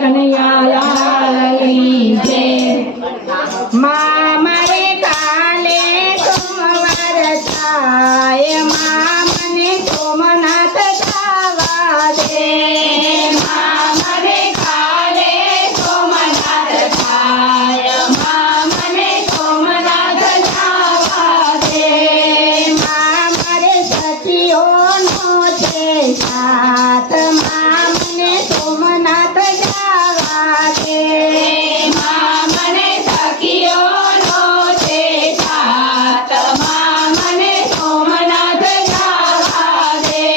કનૈયા લાલની જય। માં મારે કાલે સોમવાર થાય, માં મને સોમનાથ જવા દે। માં મારે કાલે સોમનાથ થાય, માં મને સોમનાથ જવા દે। માં મારે સખીઓનો છે સાથ, માં મને સોમનાથ જવા દે। માં મને સખીઓનો છે સાથ, માં મને સોમનાથ જવા દે।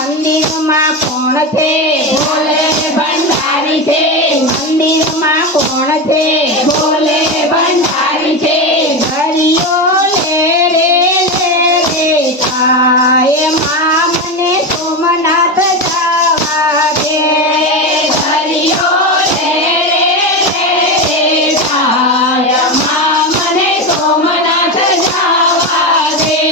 મંદિરમાં કોણ છે? ભોલે ભંડારી છે। મંદિરમાં કોણ છે? ભોલે ભંડારી છે। ઘડીઓ લે રે થાય, માં મને સોમનાથ જવા દે। ઘડીઓ લે થાય, માં મને સોમનાથ જવા દે।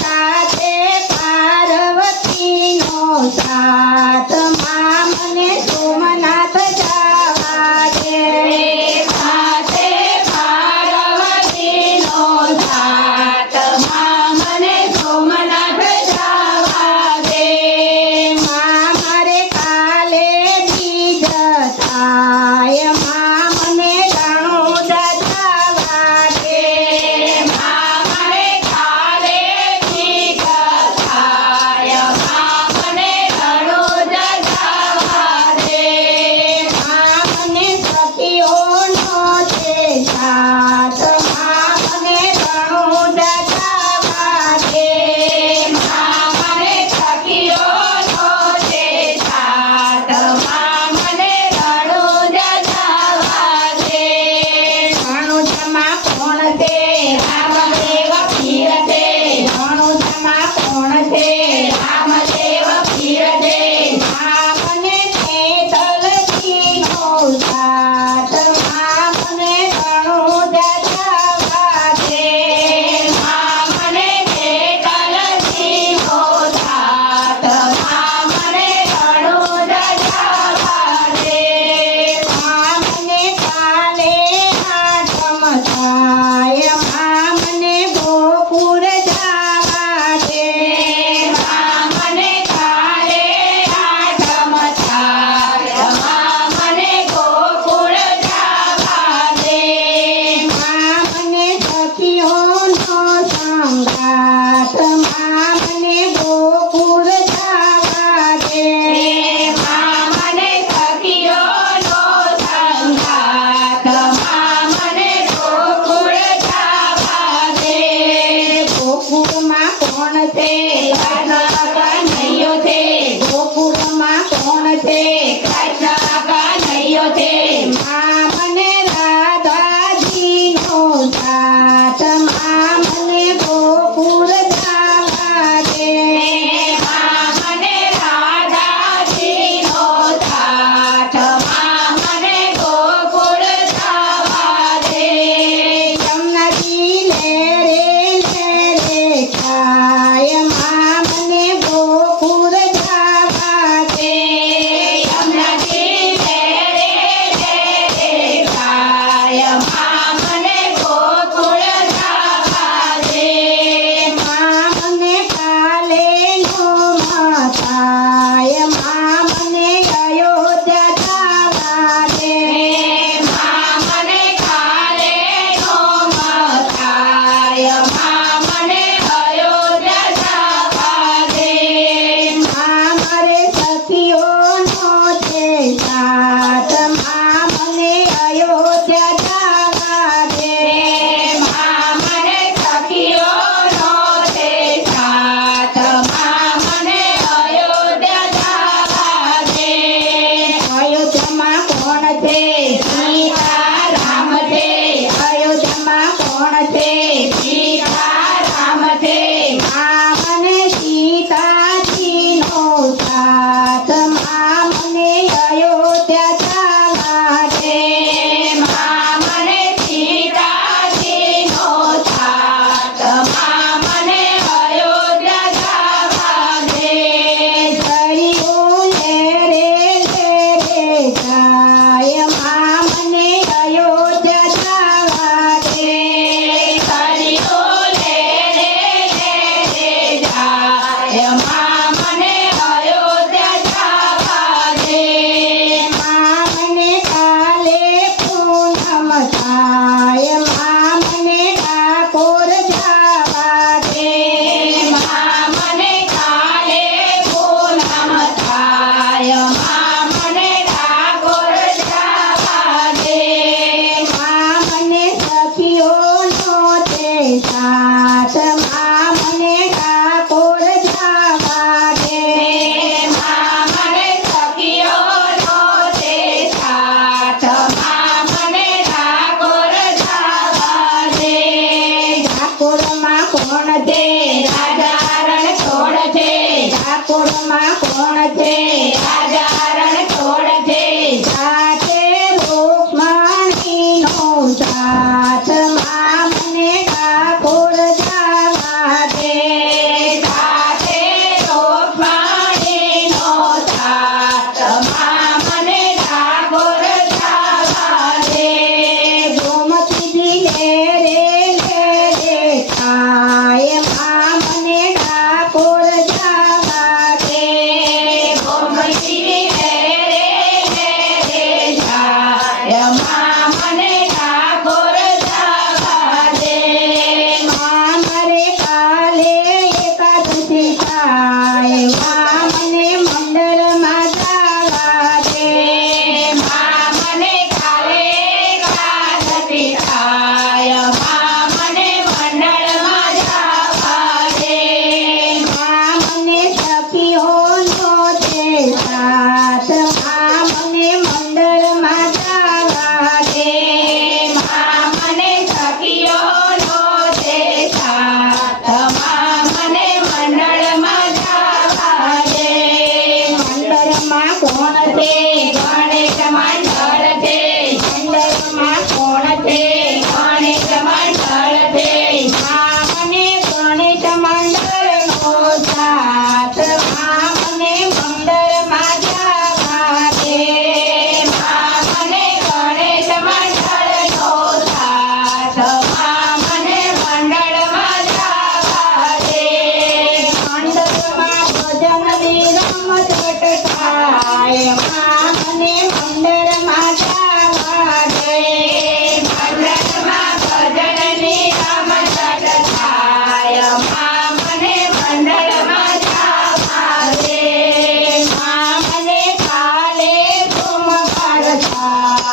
સાથે પાર્વતીનો સાથ, માં મને સોમનાથ જવા દે। સાથે પાર્વતીનો સાથ, માં મને સોમનાથ જવા દે। માં મારે કાલે બીજ થાય, માં મને રણુજા જવા દે। માં મારે કાલે બીજ થાય, માં મને રણુજા જવા દે। માં મને સખીઓનો છે સાથ, માં મને રણુજા જવા દે। માં મને સખીઓનો છે સાથ, માં મને રણુજા જવા દે। રણુજામાં કોણ છે? રામદેવ પીર છે। રણુજામાં કોણ છે? રામદેવ પીર છે। માં મને તેતલજીનો સાથ, માં મને રણુજા જવા દે। માં મને તેતલજીનો સાથ, માં મને રણુજા જવા દે। માં મને કાલે આઠમ થાય, માં મને ગોકુળ જવા દે। માં મને કાલે આઠમ થાય, માં મને ગોકુળ જવા દે। માં મને સખીઓનો સંગાથ, માં મને ગોકુળ જવા દે। માં મને સખીઓનો સંગાથ, માં મને ગોકુળ જવા દે। ગોકુળમાં કોણ છે? કૃષ્ણ કનૈયો છે। ગોકુળમાં કોણ છે? કૃષ્ણ કનૈયો છે। માં મને રાધાજીનો સાથ, માં મને ગોકુળ જવા દે। માં મને રાધાજીનો સાથ, માં મને ગોકુળ જવા દે। યમુનાજી લે થાય, માં મને ગોકુળ જવા દે। યમુનાજી લે થાય, માં મને ગોકુળ જવા દે। માં મને કાલે નોમ થાય, માં મને અયોધ્યા જવા દે। માં મને કાલે નોમ થાય, માં મને અયોધ્યા જવા દે। માં મારે સખીઓનો છે સાથ, માં મને અયોધ્યા જવા દે। માં મને સખીઓનો છે સાથ, માં મને અયોધ્યા જવા દે। અયોધ્યામાં કોણ છે? સીતારામ છે। અયોધ્યામાં કોણ છે? સીતારામ છે। માં મને સીતાજીનો સાથ, માં મને અયોધ્યા જવા દે। માં મને સીતાજીનો સાથ, માં મને અયોધ્યા જવા દે। ઘડીઓ લે રે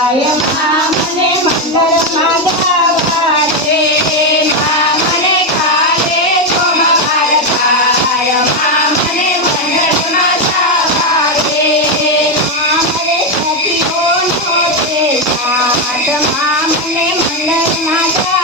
થાય મને મંડળમાં જવા દે મને કાલે સોમવાર થાય મને મંડળમાં જવા દે મને સખીઓનો તે સાથ મને મંડળમાં જવા